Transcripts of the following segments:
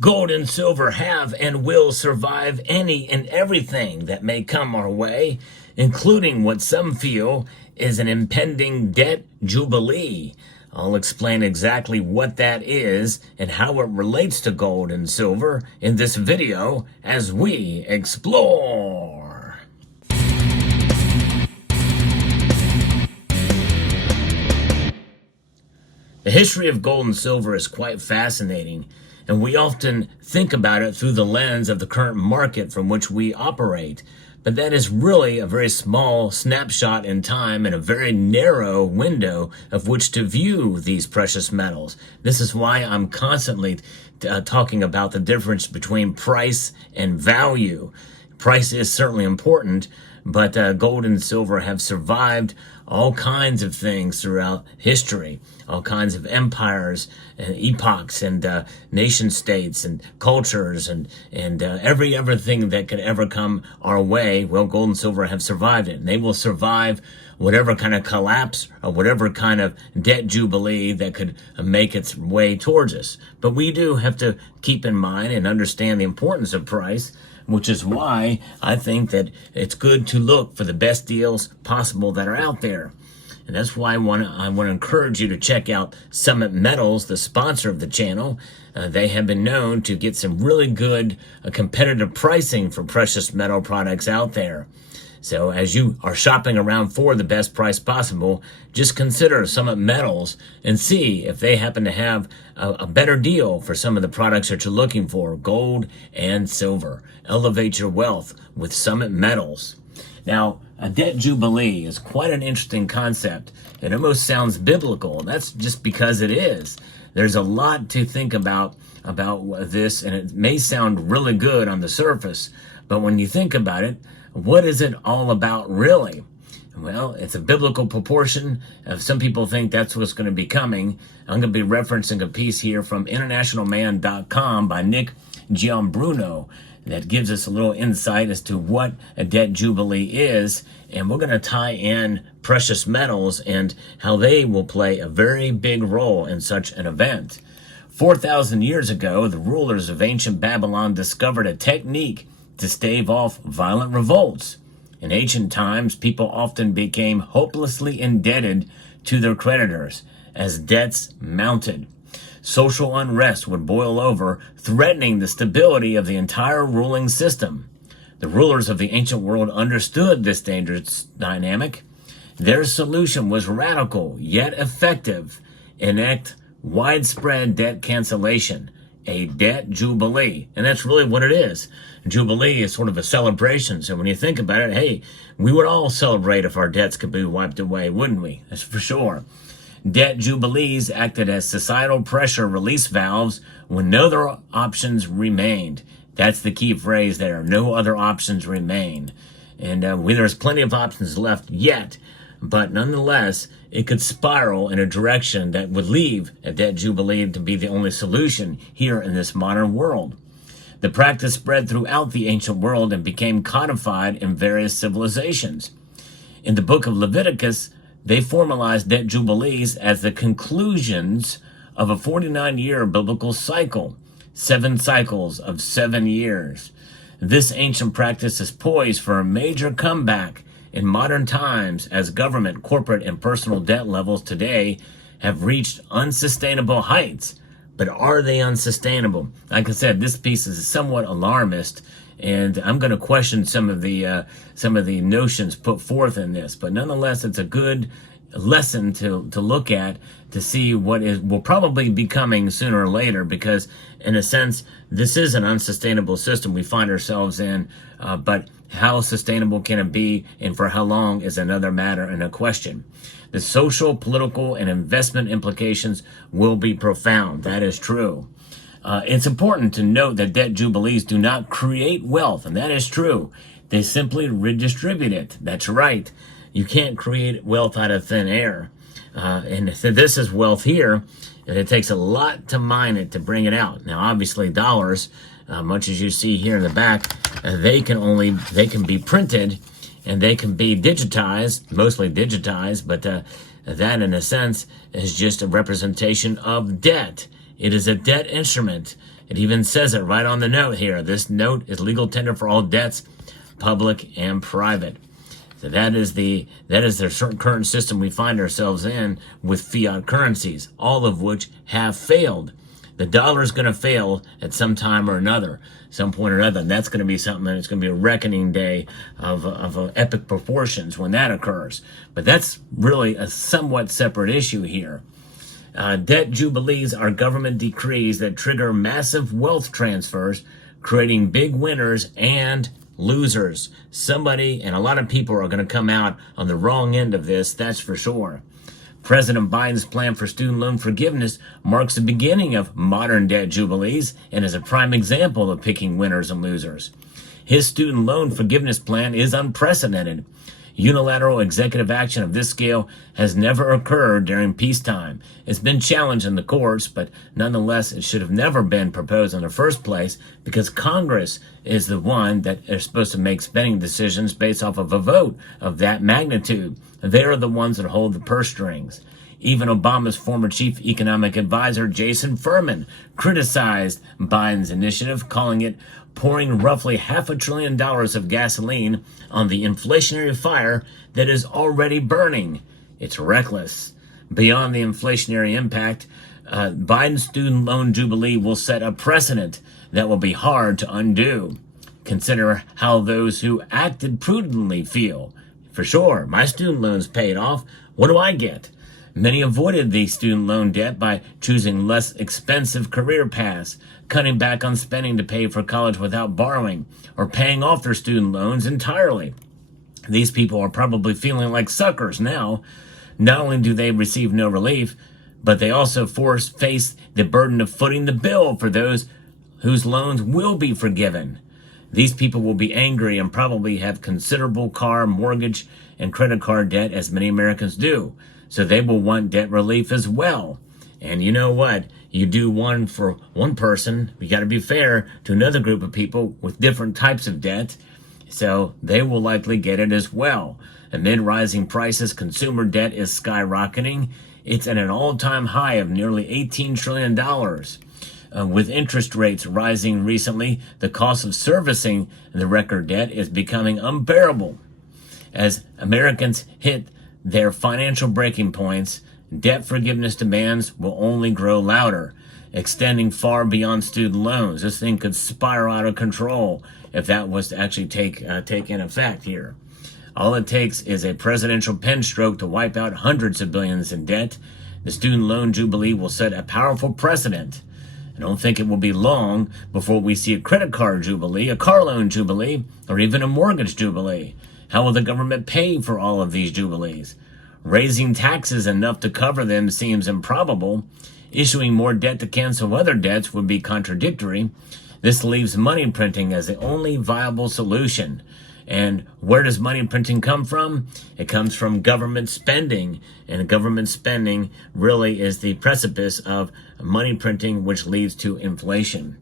Gold and silver have and will survive any and everything that may come our way, including what some feel is an impending debt jubilee. I'll explain exactly what that is and how it relates to gold and silver in this video as we explore. The history of gold and silver is quite fascinating, and we often think about it through the lens of the current market from which we operate. But that is really a very small snapshot in time and a very narrow window of which to view these precious metals. This is why I'm constantly talking about the difference between price and value. Price is certainly important, but gold and silver have survived all kinds of things throughout history, all kinds of empires and epochs and nation states and cultures and everything that could ever come our way. Well, gold and silver have survived it, and they will survive whatever kind of collapse or whatever kind of debt jubilee that could make its way towards us. But we do have to keep in mind and understand the importance of price, which is why I think that it's good to look for the best deals possible that are out there. And that's why I want to encourage you to check out Summit Metals, the sponsor of the channel. They have been known to get some really good competitive pricing for precious metal products out there. So as you are shopping around for the best price possible, just consider Summit Metals and see if they happen to have a better deal for some of the products that you're looking for, gold and silver. Elevate your wealth with Summit Metals. Now, a debt jubilee is quite an interesting concept. It almost sounds biblical. That's just because it is. There's a lot to think about this, and it may sound really good on the surface, but when you think about it, what is it all about really? Well, it's a biblical proportion. Some people think that's what's going to be coming. I'm going to be referencing a piece here from internationalman.com by Nick Giambruno that gives us a little insight as to what a debt jubilee is. And we're going to tie in precious metals and how they will play a very big role in such an event. 4,000 years ago, the rulers of ancient Babylon discovered a technique to stave off violent revolts. In ancient times, people often became hopelessly indebted to their creditors as debts mounted. Social unrest would boil over, threatening the stability of the entire ruling system. The rulers of the ancient world understood this dangerous dynamic. Their solution was radical yet effective: enact widespread debt cancellation, a debt jubilee. And that's really what it is. Jubilee is sort of a celebration. So when you think about it, hey, we would all celebrate if our debts could be wiped away, wouldn't we? That's for sure. Debt jubilees acted as societal pressure release valves when no other options remained. That's the key phrase there. No other options remain. And there's plenty of options left yet, but nonetheless, it could spiral in a direction that would leave a debt jubilee to be the only solution here in this modern world. The practice spread throughout the ancient world and became codified in various civilizations. In the book of Leviticus, they formalized debt jubilees as the conclusions of a 49-year biblical cycle, 7 cycles of 7 years. This ancient practice is poised for a major comeback in modern times as government, corporate, and personal debt levels today have reached unsustainable heights. But are they unsustainable? Like I said, this piece is somewhat alarmist, and I'm going to question some of the notions put forth in this. But nonetheless, it's a good lesson to look at to see what will probably be coming sooner or later, because in a sense, this is an unsustainable system we find ourselves in. But how sustainable can it be, and for how long, is another matter and a question. The social, political, and investment implications will be profound. That is true. It's important to note that debt jubilees do not create wealth, and that is true. They simply redistribute it. That's right. You can't create wealth out of thin air. And this is wealth here, and it takes a lot to mine it to bring it out. Now, obviously, dollars, much as you see here in the back, they can be printed and they can be digitized, mostly digitized, but that in a sense is just a representation of debt. It is a debt instrument, It even says it right on the note here. This note is legal tender for all debts, public and private. So that is the current system we find ourselves in with fiat currencies, all of which have failed. The dollar is going to fail at some time or another, some point or other. And that's going to be something that it's going to be a reckoning day of epic proportions when that occurs. But that's really a somewhat separate issue here. Debt jubilees are government decrees that trigger massive wealth transfers, creating big winners and losers. Somebody and a lot of people are going to come out on the wrong end of this, that's for sure. President Biden's plan for student loan forgiveness marks the beginning of modern debt jubilees and is a prime example of picking winners and losers. His student loan forgiveness plan is unprecedented. Unilateral executive action of this scale has never occurred during peacetime. It's been challenged in the courts, but nonetheless, it should have never been proposed in the first place because Congress is the one that is supposed to make spending decisions based off of a vote of that magnitude. They are the ones that hold the purse strings. Even Obama's former chief economic advisor, Jason Furman, criticized Biden's initiative, calling it pouring roughly $500 billion of gasoline on the inflationary fire that is already burning. It's reckless. Beyond the inflationary impact, Biden's student loan jubilee will set a precedent that will be hard to undo. Consider how those who acted prudently feel. For sure, my student loan's paid off. What do I get? Many avoided the student loan debt by choosing less expensive career paths, cutting back on spending to pay for college without borrowing, or paying off their student loans entirely. These people are probably feeling like suckers now. Not only do they receive no relief, but they also face the burden of footing the bill for those whose loans will be forgiven. These people will be angry and probably have considerable car, mortgage, and credit card debt, as many Americans do. So they will want debt relief as well. And you know what? You do one for one person, you got to be fair to another group of people with different types of debt. So they will likely get it as well. Amid rising prices, consumer debt is skyrocketing. It's at an all-time high of nearly $18 trillion. With interest rates rising recently, the cost of servicing the record debt is becoming unbearable. As Americans hit their financial breaking points, debt forgiveness demands will only grow louder, extending far beyond student loans. This thing could spiral out of control if that was to actually take in effect here. All it takes is a presidential pen stroke to wipe out hundreds of billions in debt. The student loan jubilee will set a powerful precedent. I don't think it will be long before we see a credit card jubilee, a car loan jubilee, or even a mortgage jubilee. How will the government pay for all of these jubilees? Raising taxes enough to cover them seems improbable. Issuing more debt to cancel other debts would be contradictory. This leaves money printing as the only viable solution. And where does money printing come from? It comes from government spending. And government spending really is the precipice of money printing, which leads to inflation.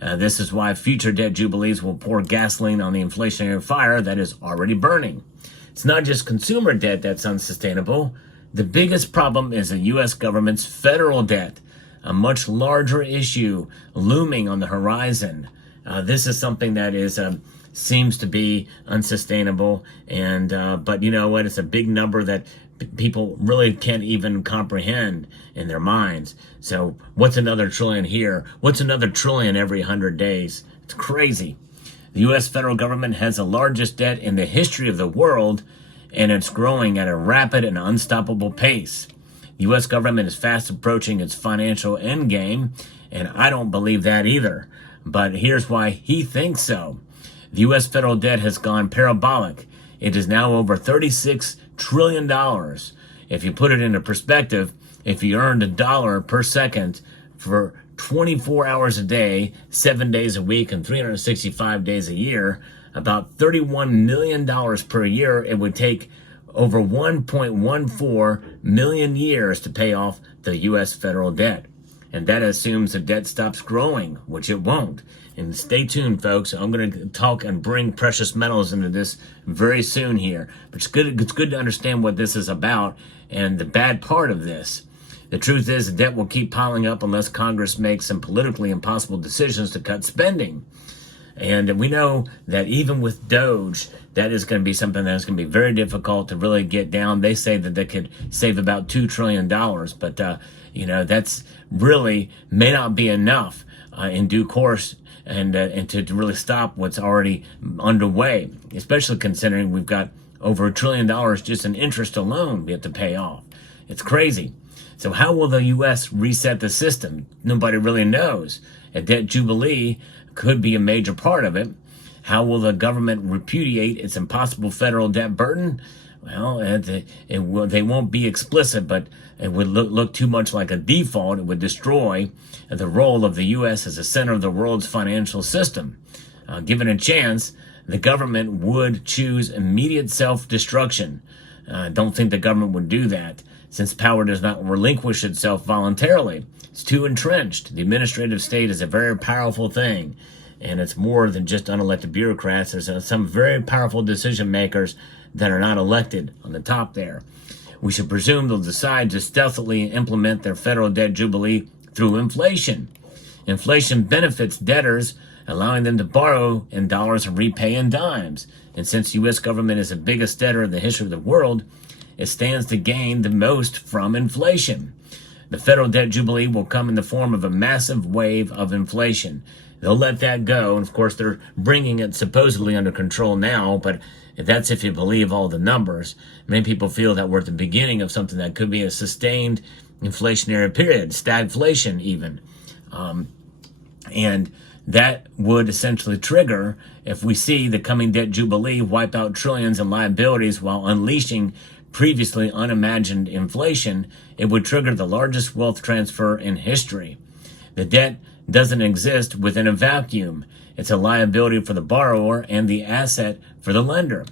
This is why future debt jubilees will pour gasoline on the inflationary fire that is already burning. It's not just consumer debt that's unsustainable. The biggest problem is the U.S. government's federal debt, a much larger issue looming on the horizon. This is something that is seems to be unsustainable, and but you know what? It's a big number that people really can't even comprehend in their minds. So what's another trillion here? What's another trillion every 100 days? It's crazy. The U.S. federal government has the largest debt in the history of the world, and it's growing at a rapid and unstoppable pace. The U.S. government is fast approaching its financial endgame, and I don't believe that either. But here's why he thinks so. The U.S. federal debt has gone parabolic. It is now over $36 trillion. If you put it into perspective, if you earned $1 per second for 24 hours a day, 7 days a week, and 365 days a year, about $31 million per year, it would take over 1.14 million years to pay off the U.S. federal debt. And that assumes the debt stops growing, which it won't. And stay tuned, folks. I'm going to talk and bring precious metals into this very soon here. But it's good to understand what this is about and the bad part of this. The truth is the debt will keep piling up unless Congress makes some politically impossible decisions to cut spending. And we know that even with Doge, that is going to be something that's going to be very difficult to really get down. They say that they could save about $2 trillion, but, that's really may not be enough in due course and to really stop what's already underway, especially considering we've got over $1 trillion just in interest alone we have to pay off. It's crazy. So how will the U.S. reset the system? Nobody really knows. A debt jubilee could be a major part of it. How will the government repudiate its impossible federal debt burden? Well, they won't be explicit, but it would look too much like a default. It would destroy the role of the U.S. as the center of the world's financial system. Given a chance, the government would choose immediate self-destruction. Don't think the government would do that, since power does not relinquish itself voluntarily. It's too entrenched. The administrative state is a very powerful thing, and it's more than just unelected bureaucrats. There's some very powerful decision makers that are not elected on the top there. We should presume they'll decide to stealthily implement their federal debt jubilee through inflation. Inflation benefits debtors, allowing them to borrow in dollars and repay in dimes. And since the U.S. government is the biggest debtor in the history of the world, it stands to gain the most from inflation. The federal debt jubilee will come in the form of a massive wave of inflation. They'll let that go, and of course they're bringing it supposedly under control now, but that's if you believe all the numbers. Many people feel that we're at the beginning of something that could be a sustained inflationary period, stagflation even. And that would essentially trigger, if we see the coming debt jubilee wipe out trillions in liabilities while unleashing previously unimagined inflation, it would trigger the largest wealth transfer in history. The debt doesn't exist within a vacuum. It's a liability for the borrower and the asset for the lender.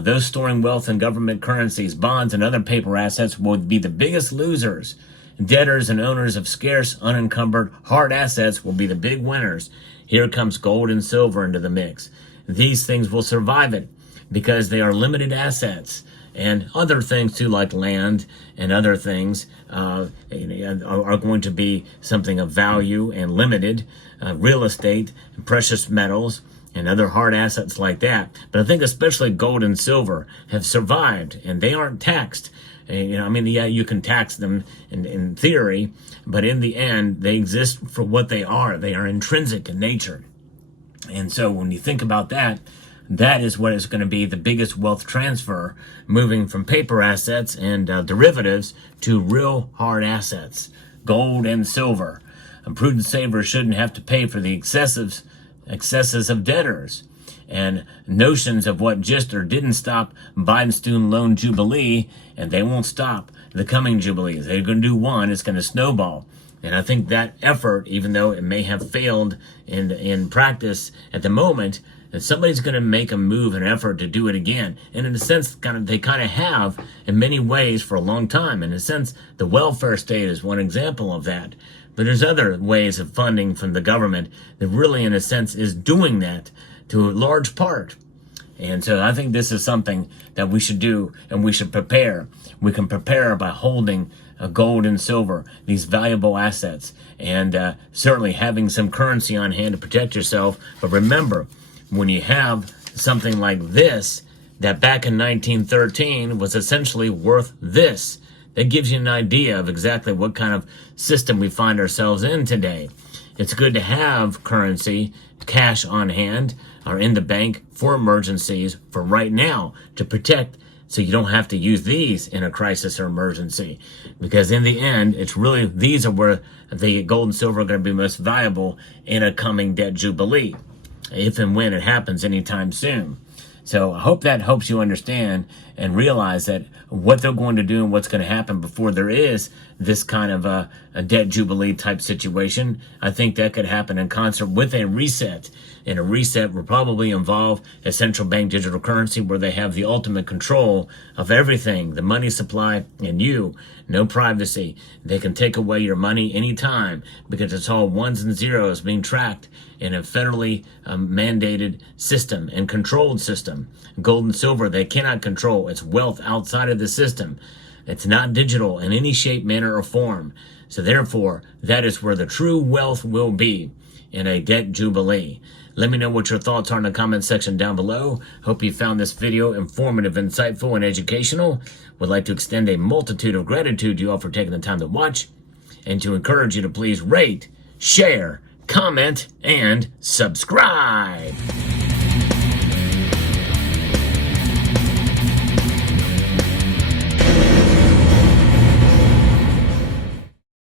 Those storing wealth in government currencies, bonds, and other paper assets would be the biggest losers. Debtors and owners of scarce, unencumbered, hard assets will be the big winners. Here comes gold and silver into the mix. These things will survive it because they are limited assets. And other things too, like land and other things, are going to be something of value and limited. Real estate, and precious metals, and other hard assets like that. But I think especially gold and silver have survived, and they aren't taxed. You can tax them in theory, but in the end, they exist for what they are. They are intrinsic in nature. And so when you think about that, that is what is going to be the biggest wealth transfer, moving from paper assets and derivatives to real hard assets, gold and silver. A prudent saver shouldn't have to pay for the excesses of debtors. And notions of what just or didn't stop Biden's student loan jubilee, and they won't stop the coming jubilees. They're going to do one, it's going to snowball. And I think that effort, even though it may have failed in practice at the moment, that somebody's going to make a move, an effort to do it again. And in a sense, they kind of have in many ways for a long time. In a sense, the welfare state is one example of that. But there's other ways of funding from the government that really, in a sense, is doing that to a large part. And so I think this is something that we should do, and we should prepare. We can prepare by holding gold and silver, these valuable assets, and certainly having some currency on hand to protect yourself. But remember, when you have something like this, that back in 1913 was essentially worth this, that gives you an idea of exactly what kind of system we find ourselves in today. It's good to have currency, cash on hand, or in the bank for emergencies for right now to protect, so you don't have to use these in a crisis or emergency. Because in the end, it's really, these are where the gold and silver are going to be most valuable in a coming debt jubilee, if and when it happens anytime soon. So I hope that helps you understand and realize that what they're going to do and what's going to happen before there is this kind of a debt jubilee type situation. I think that could happen in concert with a reset. And a reset will probably involve a central bank digital currency where they have the ultimate control of everything, the money supply and you. No privacy. They can take away your money anytime because it's all ones and zeros being tracked in a federally mandated system and controlled system. Gold and silver, they cannot control. It's wealth outside of the system. It's not digital in any shape, manner, or form. So therefore, that is where the true wealth will be, in a debt jubilee. Let me know what your thoughts are in the comment section down below. Hope you found this video informative, insightful, and educational. Would like to extend a multitude of gratitude to you all for taking the time to watch, and to encourage you to please rate, share, comment, and subscribe.